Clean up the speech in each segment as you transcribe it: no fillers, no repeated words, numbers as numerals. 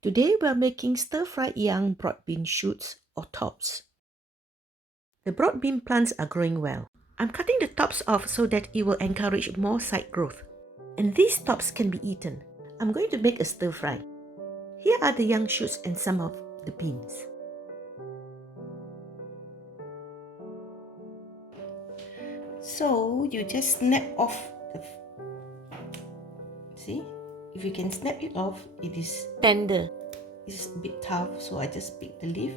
Today we are making stir-fried young broad bean shoots or tops. The broad bean plants are growing well. I'm cutting the tops off so that it will encourage more side growth. And these tops can be eaten. I'm going to make a stir-fry. Here are the young shoots and some of the beans. So you just snap off the... See? If you can snap it off, it is tender. It's a bit tough, so I just pick the leaf.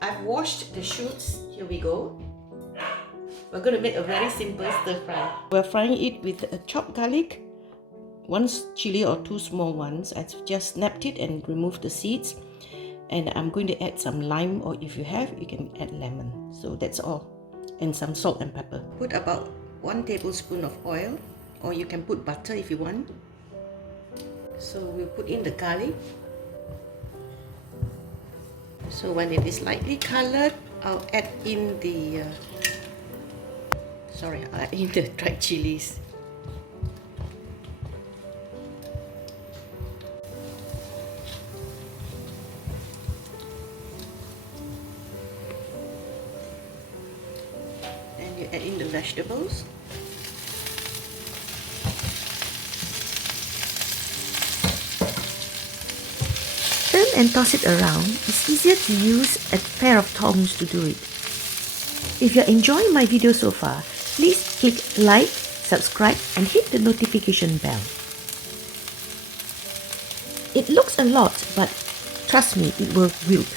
I've washed the shoots. Here we go. We're going to make a very simple stir fry. We're frying it with a chopped garlic, 1 chili or 2 small ones. I've just snapped it and removed the seeds. And I'm going to add some lime, or if you have, you can add lemon. So that's all. And some salt and pepper. Put about 1 tablespoon of oil, or you can put butter if you want. So we'll put in the garlic. So when it is lightly colored, I'll add in the I'll add in the dried chilies. And you add in the vegetables. Turn and toss it around. It's easier to use a pair of tongs to do it. If you're enjoying my video so far, please click like, subscribe and hit the notification bell. It looks a lot, but trust me, it will wilt.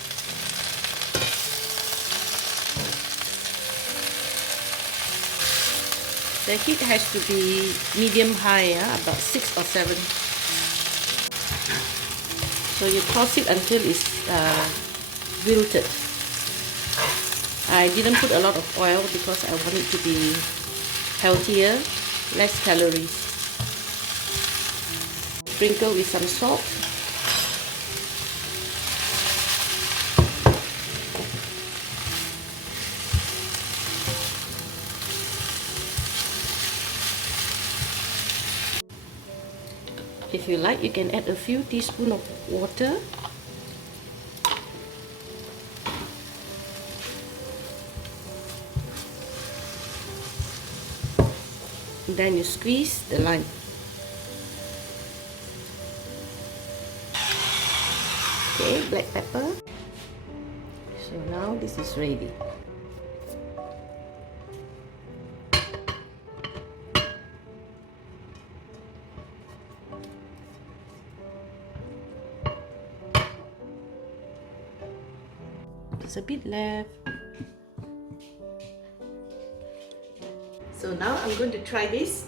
The heat has to be medium-high, about 6 or 7. So you toss it until it's wilted. I didn't put a lot of oil because I want it to be healthier, less calories. Sprinkle with some salt. If you like, you can add a few teaspoons of water. Then you squeeze the lime. Okay, black pepper. So now this is ready. There's a bit left. So now I'm going to try this.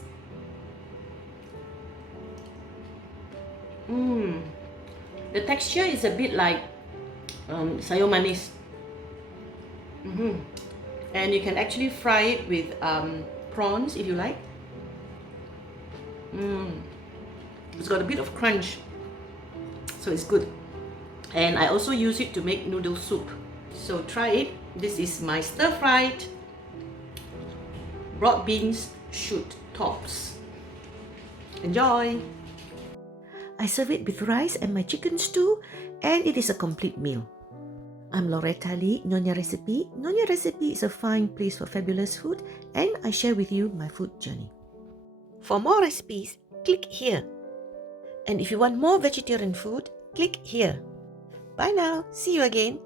The texture is a bit like sayur manis. And you can actually fry it with prawns if you like. It's got a bit of crunch, so it's good. And I also use it to make noodle soup. So try it. This is my stir-fried broad beans shoot tops. Enjoy! I serve it with rice and my chicken stew, and it is a complete meal. I'm Loretta Lee, Nyonya Recipe. Nyonya Recipe is a fine place for fabulous food, and I share with you my food journey. For more recipes, click here. And if you want more vegetarian food, click here. Bye now. See you again.